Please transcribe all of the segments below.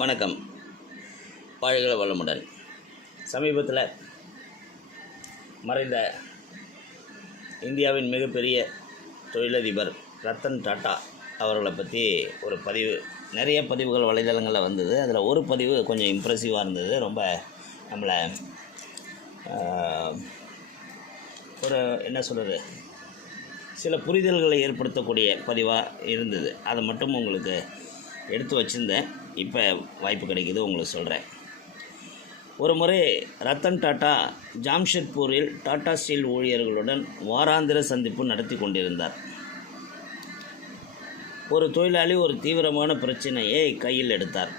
வணக்கம். வாழ்க வளமுடன். சமீபத்தில் மறைந்த இந்தியாவின் மிகப்பெரிய தொழிலதிபர் ரத்தன் டாட்டா அவர்களை பற்றி ஒரு பதிவு, நிறைய பதிவுகள் வலைதளங்களில் வந்தது. அதில் ஒரு பதிவு கொஞ்சம் இம்ப்ரெசிவாக இருந்தது. ரொம்ப நம்மளை ஒரு என்ன சொல்கிறது, சில புரிதல்களை ஏற்படுத்தக்கூடிய பதிவாக இருந்தது. அதை மட்டும் உங்களுக்கு எடுத்து வச்சுருந்தேன். இப்போ வாய்ப்பு கிடைக்கிது, உங்களுக்கு சொல்கிறேன். ஒரு முறை ரத்தன் டாட்டா ஜாம்ஷெட்பூரில் டாடா ஸ்டீல் ஊழியர்களுடன் வாராந்திர சந்திப்பு நடத்தி கொண்டிருந்தார். ஒரு தொழிலாளி ஒரு தீவிரமான பிரச்சனையை கையில் எடுத்தார்.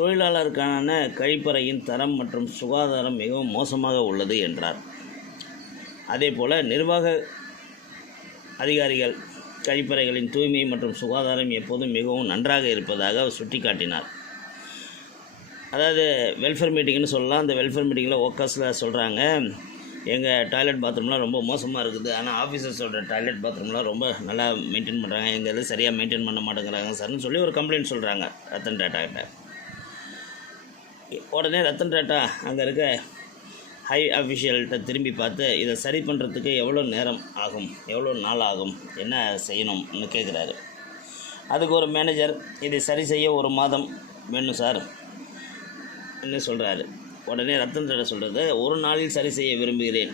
தொழிலாளருக்கான கழிப்பறையின் தரம் மற்றும் சுகாதாரம் மிகவும் மோசமாக உள்ளது என்றார். அதேபோல் நிர்வாக அதிகாரிகள் கழிப்பறைகளின் தூய்மை மற்றும் சுகாதாரம் எப்போதும் மிகவும் நன்றாக இருப்பதாக அவர் சுட்டி காட்டினார். அதாவது வெல்ஃபேர் மீட்டிங்னு சொல்லலாம். அந்த வெல்ஃபேர் மீட்டிங்கில் ஒர்க்கர்ஸில் சொல்கிறாங்க, எங்கள் டாய்லெட் பாத்ரூம்லாம் ரொம்ப மோசமாக இருக்குது, ஆனால் ஆஃபீஸர்ஸோட டாய்லெட் பாத்ரூம்லாம் ரொம்ப நல்லா மெயின்டைன் பண்ணுறாங்க, எங்கள் இது சரியாக மெயின்டைன் பண்ண மாட்டேங்கிறாங்க சார்னு சொல்லி ஒரு கம்ப்ளைண்ட் சொல்கிறாங்க ரத்தன் டாட்டா கிட்ட. உடனே ரத்தன் டாட்டா அங்கே இருக்க ஹை அஃபிஷியல்கிட்ட திரும்பி பார்த்து, இதை சரி பண்ணுறதுக்கு எவ்வளோ நேரம் ஆகும், எவ்வளோ நாள் ஆகும், என்ன செய்யணும்னு கேட்குறாரு. அதுக்கு ஒரு மேனேஜர், இதை சரி செய்ய 1 மாதம் வேணும் சார் என்ன சொல்கிறாரு. உடனே ரத்தன் டாட்டா சொல்கிறது, 1 நாளில் சரி செய்ய விரும்புகிறேன்,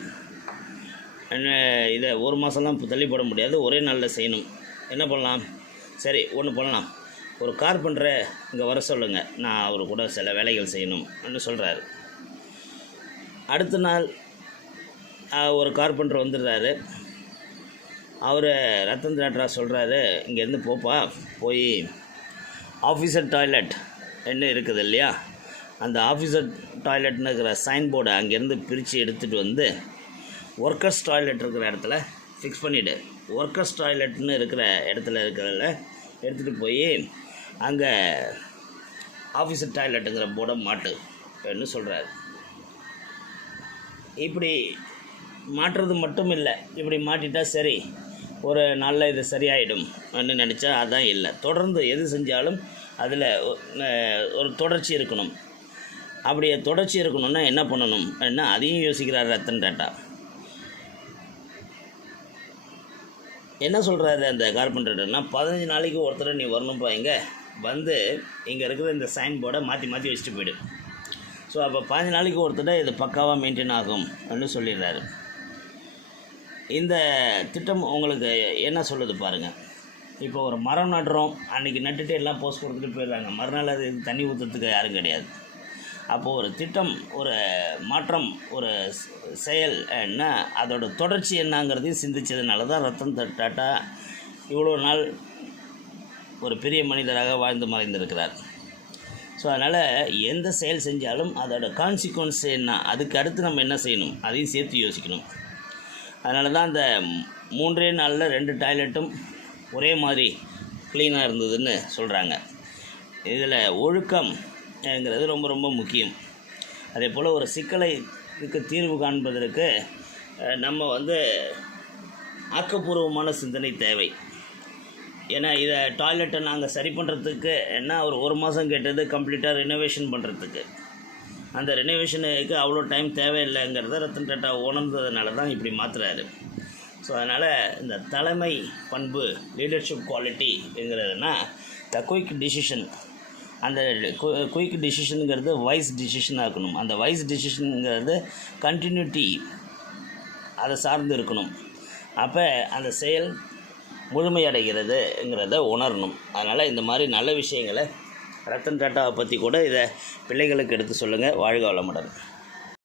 இதை 1 மாதம்லாம் தள்ளி போட முடியாது, ஒரே நாளில் செய்யணும். என்ன பண்ணலாம்? சரி, ஒன்று பண்ணலாம், ஒரு கார்பெண்டரை இங்கே வர சொல்லுங்கள், நான் அவர் கூட சில வேலைகள் செய்யணும்னு சொல்கிறாரு. அடுத்த நாள் ஒரு கார்பெண்டர் வந்துடுறாரு. அவர் ரத்தன் டாட்டா சொல்கிறாரு, இங்கேருந்து போப்பா, போய் ஆஃபீஸர் டாய்லெட் என்ன இருக்குது இல்லையா, அந்த ஆஃபீஸர் டாய்லெட்னு இருக்கிற சைன் போர்டை அங்கேருந்து பிரித்து எடுத்துகிட்டு வந்து ஒர்க்கர்ஸ் டாய்லெட் இருக்கிற இடத்துல ஃபிக்ஸ் பண்ணிவிடு. ஒர்க்கர்ஸ் டாய்லெட்னு இருக்கிற இடத்துல இருக்கிறதில் எடுத்துகிட்டு போய் அங்கே ஆஃபீஸர் டாய்லெட்டுங்கிற போர்டை மாட்டு அப்படின்னு சொல்கிறாரு. இப்படி மாற்றுறது மட்டும் இல்லை, இப்படி மாட்டிட்டா சரி ஒரு நாளில் இது சரியாயிடும் அப்படின்னு நினச்சா அதான் இல்லை. தொடர்ந்து எது செஞ்சாலும் அதில் ஒரு தொடர்ச்சி இருக்கணும். அப்படியே தொடர்ச்சி இருக்கணும்னா என்ன பண்ணணும் அப்படின்னா அதையும் யோசிக்கிறார் ரத்தன் டாட்டா. என்ன சொல்கிறாரு அந்த கார்பெண்டர்னா, 15 நாளைக்கு ஒருத்தர் நீ வரணும்ப்பா, இங்கே வந்து இங்கே இருக்கிற இந்த சைன் போர்டை மாற்றி மாற்றி வச்சுட்டு போயிடு. ஸோ அப்போ 15 நாளைக்கு ஒருத்தர் இது பக்காவாக மெயின்டைன் ஆகும் அப்படின்னு சொல்லிடுறாரு. இந்த திட்டம் உங்களுக்கு என்ன சொல்லுது பாருங்கள். இப்போ ஒரு மரம் நடுறோம், அன்றைக்கி நட்டுட்டு எல்லாம் போஸ்ட் கொடுத்துட்டு போயிடுறாங்க, மறுநாள் அது தண்ணி ஊற்றுறதுக்கு யாரும் கிடையாது. அப்போது ஒரு திட்டம், ஒரு மாற்றம், ஒரு செயல் என்ன, அதோட தொடர்ச்சி என்னங்கிறதையும் சிந்தித்ததுனால தான் ரத்தன் டாட்டா இவ்வளோ நாள் ஒரு பெரிய மனிதராக வாழ்ந்து மறைந்திருக்கிறார். ஸோ அதனால் எந்த செயல் செஞ்சாலும் அதோட கான்சிக்வன்ஸ் என்ன, அதுக்கு அடுத்து நம்ம என்ன செய்யணும் அதையும் சேர்த்து யோசிக்கணும். அதனால தான் அந்த 3 நாளில் 2 டாய்லெட்டும் ஒரே மாதிரி க்ளீனாக இருந்ததுன்னு சொல்கிறாங்க. இதில் ஒழுக்கம்ங்கிறது ரொம்ப ரொம்ப முக்கியம். அதே போல் ஒரு சிக்கலுக்கு தீர்வு காண்பதற்கு நம்ம ஆக்கப்பூர்வமான சிந்தனை தேவை. ஏன்னா இதை டாய்லெட்டை நாங்கள் சரி பண்ணுறதுக்கு என்ன ஒரு 1 மாதம் கேட்டது கம்ப்ளீட்டாக ரெனோவேஷன் பண்ணுறதுக்கு. அந்த ரெனோவேஷனுக்கு அவ்வளோ டைம் தேவையில்லைங்கிறத ரத்தன் டாட்டா உணர்ந்ததுனால தான் இப்படி மாற்றுறாரு. ஸோ அதனால் இந்த தலைமை பண்பு, லீடர்ஷிப் குவாலிட்டிங்கிறதுனா த குயிக் டிசிஷன். அந்த குயிக் டிசிஷனுங்கிறது வைஸ் டிசிஷனாக இருக்கணும். அந்த வைஸ் டிசிஷனுங்கிறது கண்டினியூட்டி, அதை சார்ந்து இருக்கணும். அப்போ அந்த செயல் முழுமையடைகிறதுங்கிறத உணரணும். அதனால் இந்த மாதிரி நல்ல விஷயங்களை ரத்தன் டாட்டாவை பற்றி கூட இதை பிள்ளைகளுக்கு எடுத்து சொல்லுங்கள். வாழ்க வளமுடன்.